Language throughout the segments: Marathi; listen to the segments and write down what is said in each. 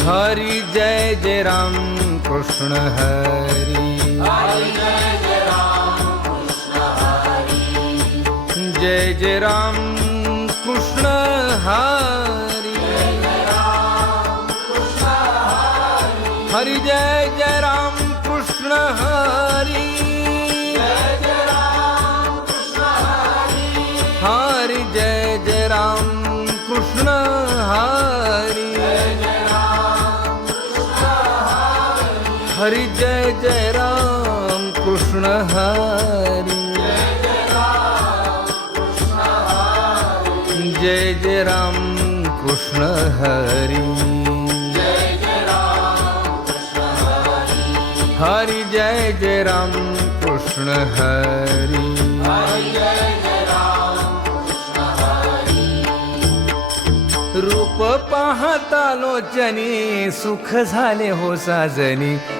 हरी जय जय राम कृष्ण हरी। जय जय राम कृष्ण हरी। हरी। जय जय राम कृष्ण हरी। हरि जय जय राम कृष्ण हरि। जय राम कृष्ण हरी। जय जय राम कृष्ण हरि। हरि जय जय राम कृष्ण हरी। रूप पाहता लोचनी सुख झाले हो साजनी।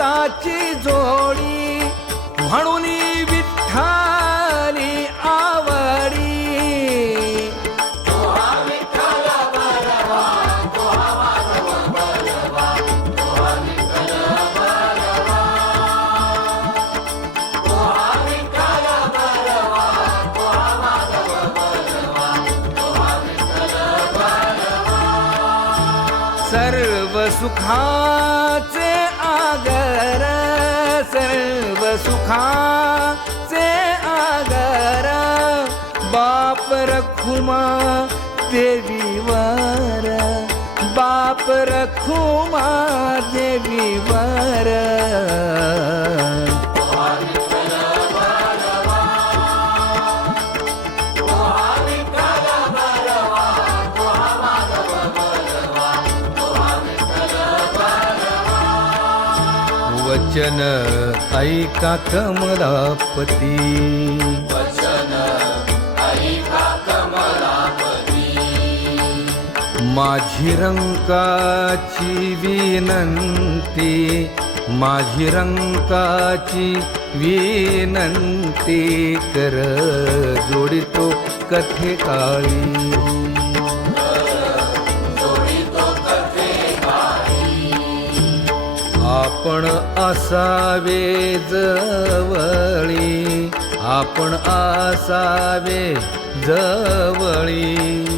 हाताची जोडी म्हणून विठ्ठाली आवडी. सर्व सुखाचे आगर सर्व सुखाचे आगर. बाप रखुमा देवीवर बाप रखुमा देवीवर. वचन ऐका कमलापती. माझी रंकाची विनंती माझी रंकाची विनंती कर जोडितो कथे काळी आपण असावे जवळी. आपण असावे जवळी.